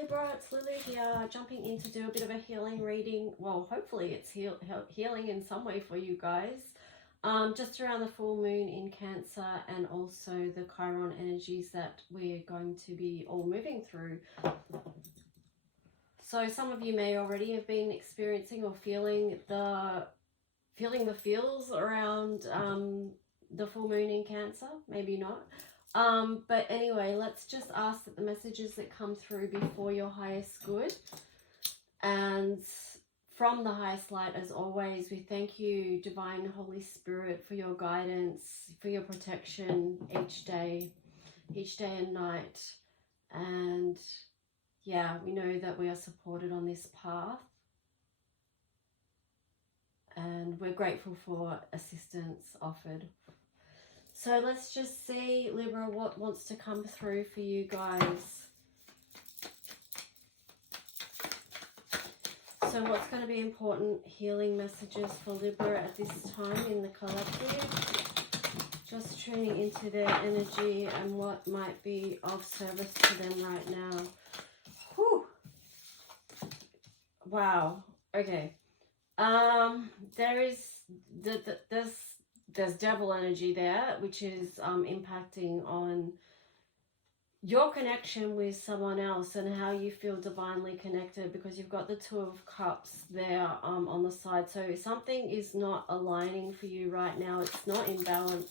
Libra, it's Lily here, jumping in to do a bit of a healing reading. Well, hopefully it's healing in some way for you guys. Just around the full moon in Cancer and also the Chiron energies that we're going to be all moving through. So some of you may already have been experiencing or feeling the feels around the full moon in Cancer, maybe not. But anyway, let's just ask that the messages that come through before your highest good. And from the highest light, as always, we thank you, Divine Holy Spirit, for your guidance, for your protection each day and night. And yeah, we know that we are supported on this path. And we're grateful for assistance offered. So let's just see, Libra, what wants to come through for you guys. So what's going to be important healing messages for Libra at this time in the collective? Just tuning into their energy and what might be of service to them right now. Whew. Wow. Okay. There's devil energy there, which is impacting on your connection with someone else and how you feel divinely connected, because you've got the Two of Cups there on the side. So something is not aligning for you right now. It's not in balance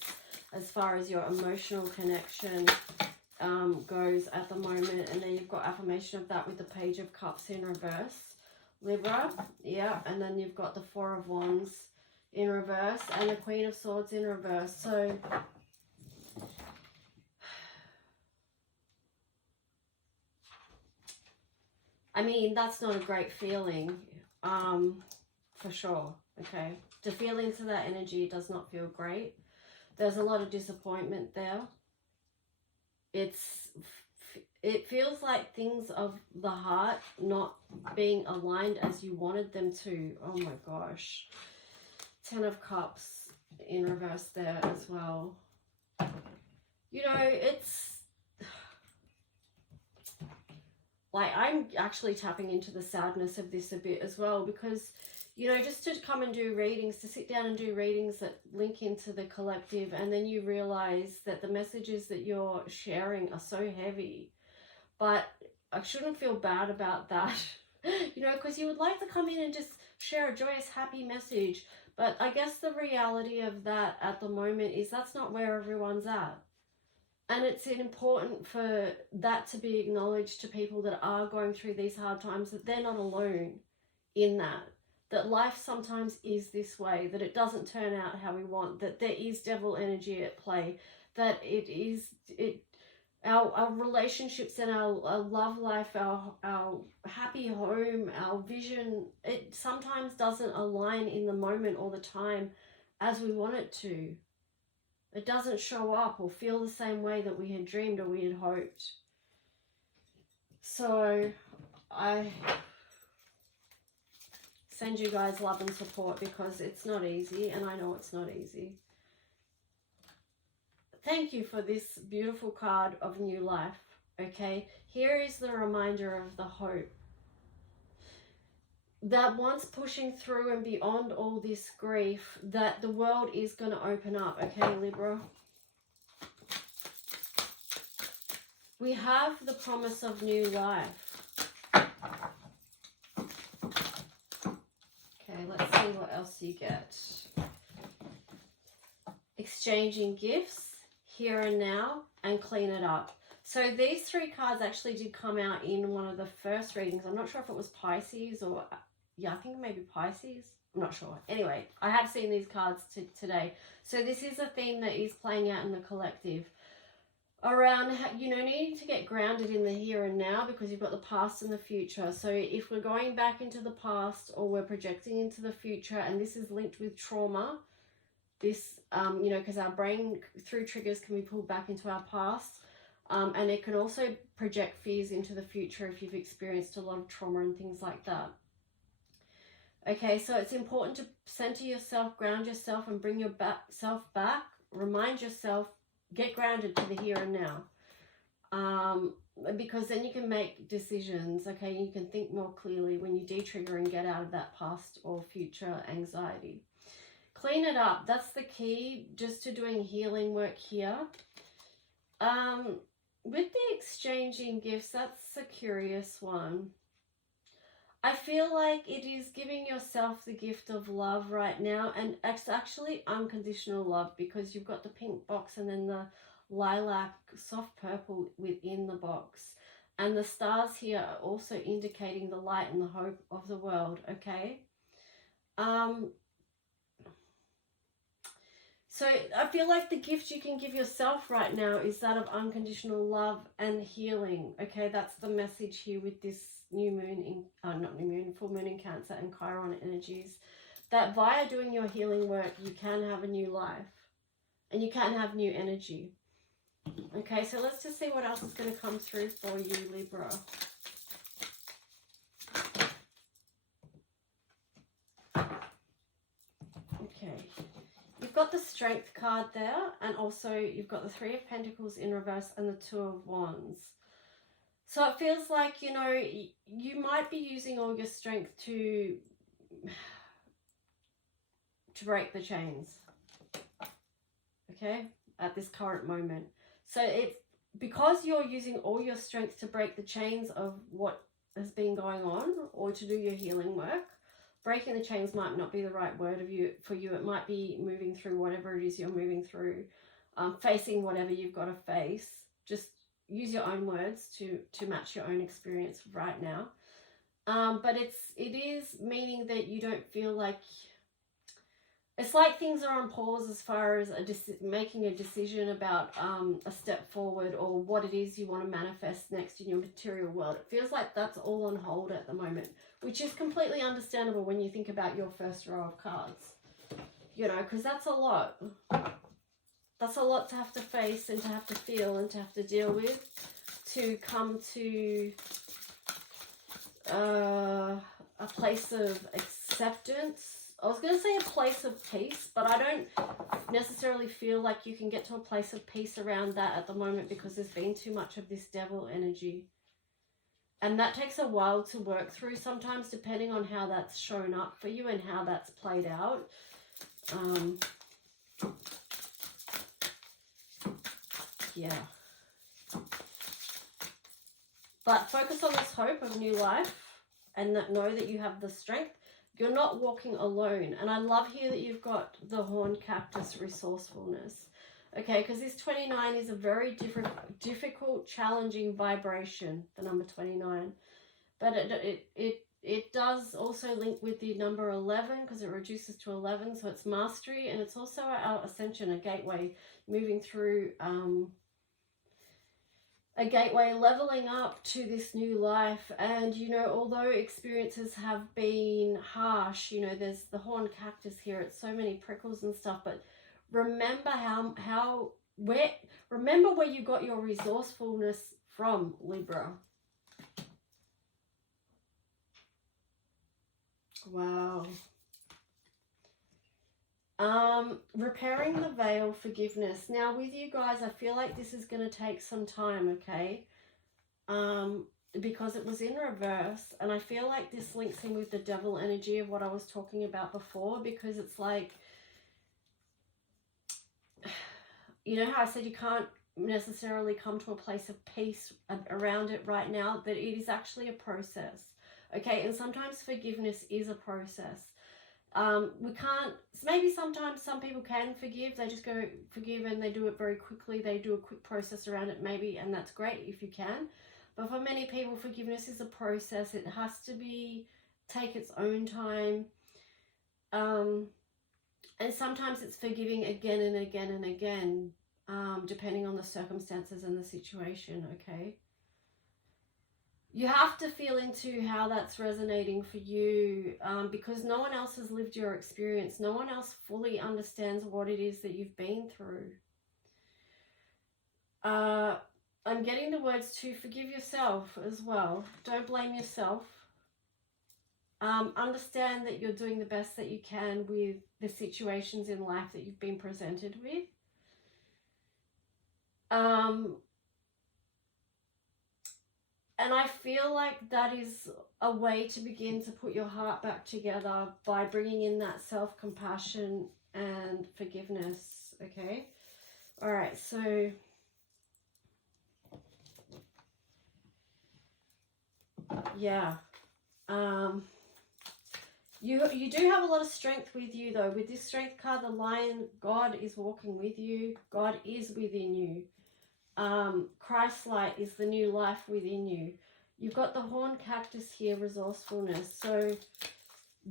as far as your emotional connection goes at the moment. And then you've got affirmation of that with the Page of Cups in reverse, Libra. Yeah, and then you've got the Four of Wands in reverse and the Queen of Swords in reverse. So I mean, that's not a great feeling, for sure. Okay, to feel into that energy does not feel great. There's a lot of disappointment there. It feels like things of the heart not being aligned as you wanted them to. Oh my gosh. 10 of Cups in reverse there as well. You know, it's like, I'm actually tapping into the sadness of this a bit as well, because, you know, just to come and do readings, to sit down and do readings that link into the collective, and then you realize that the messages that you're sharing are so heavy. But I shouldn't feel bad about that, you know, because you would like to come in and just share a joyous, happy message. But I guess the reality of that at the moment is that's not where everyone's at. And it's important for that to be acknowledged to people that are going through these hard times, that they're not alone in that. That life sometimes is this way, that it doesn't turn out how we want, that there is devil energy at play, that our relationships and our love life, our happy home, our vision, it sometimes doesn't align in the moment all the time as we want it to. It doesn't show up or feel the same way that we had dreamed or we had hoped. So I send you guys love and support, because it's not easy, and I know it's not easy. Thank you for this beautiful card of new life, okay? Here is the reminder of the hope that once pushing through and beyond all this grief, that the world is going to open up, okay, Libra? We have the promise of new life. Okay, let's see what else you get. Exchanging gifts, here and now, and clean it up. So these three cards actually did come out in one of the first readings. I'm not sure if it was Pisces or, yeah, I think maybe Pisces. I'm not sure. Anyway, I have seen these cards today. So this is a theme that is playing out in the collective around, you know, needing to get grounded in the here and now, because you've got the past and the future. So if we're going back into the past or we're projecting into the future, and this is linked with trauma, this, you know, because our brain through triggers can be pulled back into our past, and it can also project fears into the future if you've experienced a lot of trauma and things like that. Okay, so it's important to center yourself, ground yourself, and bring yourself back. Remind yourself, get grounded to the here and now. because then you can make decisions, okay? You can think more clearly when you de-trigger and get out of that past or future anxiety. Clean it up. That's the key, just to doing healing work here. With the exchanging gifts, that's a curious one. I feel like it is giving yourself the gift of love right now, and it's actually unconditional love, because you've got the pink box and then the lilac soft purple within the box, and the stars here are also indicating the light and the hope of the world, okay? So I feel like the gift you can give yourself right now is that of unconditional love and healing, okay? That's the message here with this new moon in, not new moon, full moon in Cancer and Chiron energies, that via doing your healing work, you can have a new life and you can have new energy. Okay, so let's just see what else is going to come through for you, Libra. Okay. You've got the Strength card there, and also you've got the Three of Pentacles in reverse and the Two of Wands. So it feels like, you know, you might be using all your strength to break the chains, okay, at this current moment. So it's because you're using all your strength to break the chains of what has been going on, or to do your healing work. Breaking the chains might not be the right word for you. It might be moving through whatever it is you're moving through, facing whatever you've got to face. Just use your own words to match your own experience right now. But it is meaning that you don't feel like, it's like things are on pause as far as making a decision about a step forward, or what it is you want to manifest next in your material world. It feels like that's all on hold at the moment, which is completely understandable when you think about your first row of cards, you know, because that's a lot. That's a lot to have to face and to have to feel and to have to deal with, to come to a place of acceptance. I was going to say a place of peace, but I don't necessarily feel like you can get to a place of peace around that at the moment, because there's been too much of this devil energy. And that takes a while to work through sometimes, depending on how that's shown up for you and how that's played out. Yeah. But focus on this hope of new life, and know that you have the strength. You're not walking alone. And I love here that you've got the horned cactus resourcefulness. Okay, because this 29 is a very difficult, challenging vibration, the number 29. But it does also link with the number 11, because it reduces to 11. So it's mastery, and it's also our ascension, a gateway, moving through a gateway, leveling up to this new life. And, you know, although experiences have been harsh, you know, there's the horned cactus here. It's so many prickles and stuff, but remember remember where you got your resourcefulness from, Libra. Wow. Repairing the veil, forgiveness. Now with you guys, I feel like this is going to take some time, okay? Because it was in reverse, and I feel like this links in with the devil energy of what I was talking about before, because it's like, you know how I said you can't necessarily come to a place of peace around it right now, that it is actually a process, okay? And sometimes forgiveness is a process. We can't, maybe sometimes some people can forgive, they just go forgive and they do it very quickly, they do a quick process around it maybe, and that's great if you can. But for many people, forgiveness is a process. It has to take its own time. And sometimes it's forgiving again and again and again, depending on the circumstances and the situation, okay? You have to feel into how that's resonating for you, because no one else has lived your experience. No one else fully understands what it is that you've been through. I'm getting the words to forgive yourself as well. Don't blame yourself. Understand that you're doing the best that you can with the situations in life that you've been presented with. And I feel like that is a way to begin to put your heart back together by bringing in that self-compassion and forgiveness, okay? All right, so yeah. You do have a lot of strength with you, though. With this strength card, the Lion, God is walking with you. God is within you. Christ light is the new life within you. You've got the horned cactus here, resourcefulness. So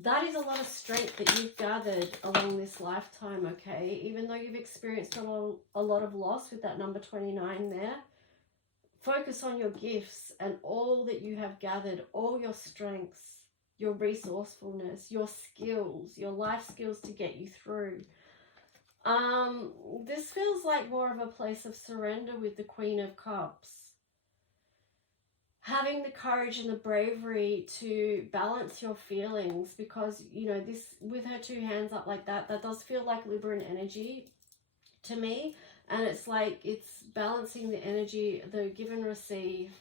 that is a lot of strength that you've gathered along this lifetime, okay? Even though you've experienced a lot of loss with that number 29 there, focus on your gifts and all that you have gathered, all your strengths, your resourcefulness, your skills, your life skills to get you through. This feels like more of a place of surrender with the Queen of Cups. Having the courage and the bravery to balance your feelings, because, you know, this, with her two hands up like that, that does feel like Libran energy to me. And it's like, it's balancing the energy, the give and receive,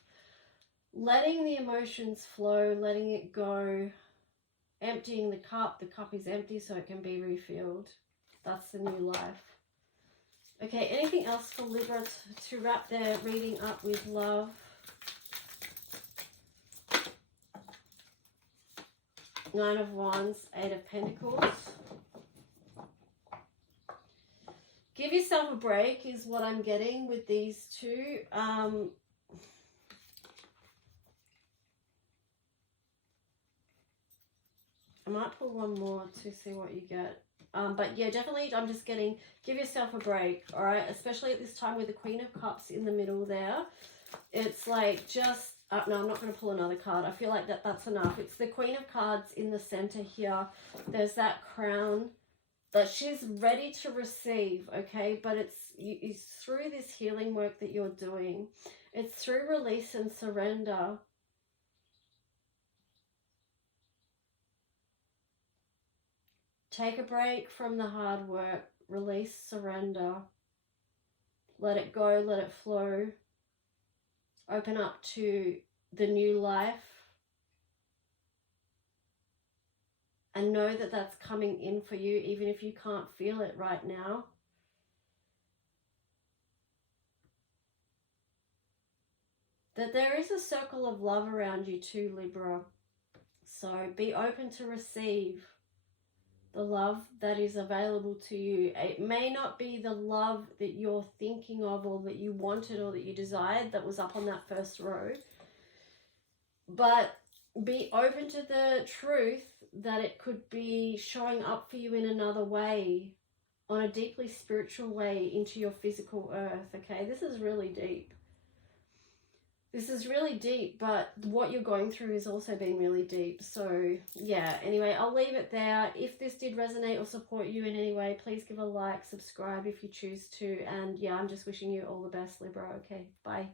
letting the emotions flow, letting it go, emptying the cup is empty so it can be refilled. That's the new life. Okay, anything else for Libra to wrap their reading up with love? Nine of Wands, Eight of Pentacles. Give yourself a break is what I'm getting with these two. I might pull one more to see what you get. But yeah, definitely I'm just getting, give yourself a break, all right? Especially at this time with the Queen of Cups in the middle there. It's like just, no, I'm not going to pull another card. I feel like that's enough. It's the Queen of Cards in the center here. There's that crown that she's ready to receive, okay? But it's through this healing work that you're doing. It's through release and surrender. Take a break from the hard work. Release, surrender. Let it go, let it flow. Open up to the new life. And know that that's coming in for you, even if you can't feel it right now. That there is a circle of love around you too, Libra. So be open to receive the love that is available to you. It may not be the love that you're thinking of or that you wanted or that you desired that was up on that first row. But be open to the truth that it could be showing up for you in another way, on a deeply spiritual way into your physical earth, okay? This is really deep. This is really deep, but what you're going through is also being really deep. So, yeah, anyway, I'll leave it there. If this did resonate or support you in any way, please give a like, subscribe if you choose to. And, yeah, I'm just wishing you all the best, Libra. Okay, bye.